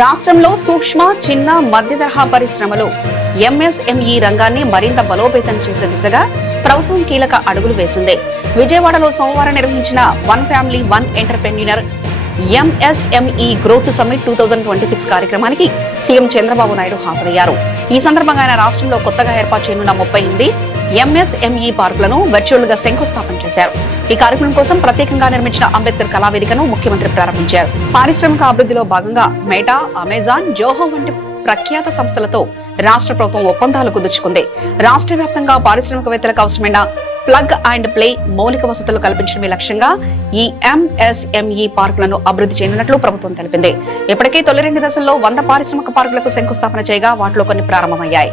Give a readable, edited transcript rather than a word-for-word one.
రాష్ట్రంలో సూక్ష్మ, చిన్న, మధ్య తరహా పరిశ్రమలు ఎంఎస్ఎంఈ రంగాన్ని మరింత బలోపేతం చేసే దిశగా ప్రభుత్వం కీలక అడుగులు వేసింది. విజయవాడలో సోమవారం నిర్వహించిన one family one entrepreneur MSME growth summit 2026 కార్యక్రమానికి సీఎం చంద్రబాబు నాయుడు హాజరయ్యారు. ఈ సందర్భంగా ఆయన రాష్ట్రంలో కొత్తగా ఏర్పాటు చేయనున్న 38 ఎంఎస్ఎంఈ పార్కులను వర్చువల్ గా శంకుస్థాపన చేశారు. ఈ కార్యక్రమం కోసం ప్రత్యేకంగా నిర్మించిన అంబేద్కర్ కళావేదికను ముఖ్యమంత్రి ప్రారంభించారు. పారిశ్రామిక అభివృద్ధిలో భాగంగా మెటా, అమెజాన్, జోహో వంటి ప్రఖ్యాత సంస్థలతో రాష్ట్ర ప్రభుత్వం ఒప్పందాలు కుదుర్చుకుంది. రాష్ట్ర వ్యాప్తంగా పారిశ్రామికవేత్తలకు అవసరమైన ప్లగ్ అండ్ ప్లే మౌలిక వసతులు కల్పించడమే లక్ష్యంగా ఈ ఎంఎస్ఎంఈ పార్కులను అభివృద్ధి చేయనున్నట్లు ప్రభుత్వం తెలిపింది. ఇప్పటికే తొలి 2 దశల్లో 100 పారిశ్రామిక పార్కులకు శంకుస్థాపన చేయగా వాటిలో కొన్ని ప్రారంభమయ్యాయి.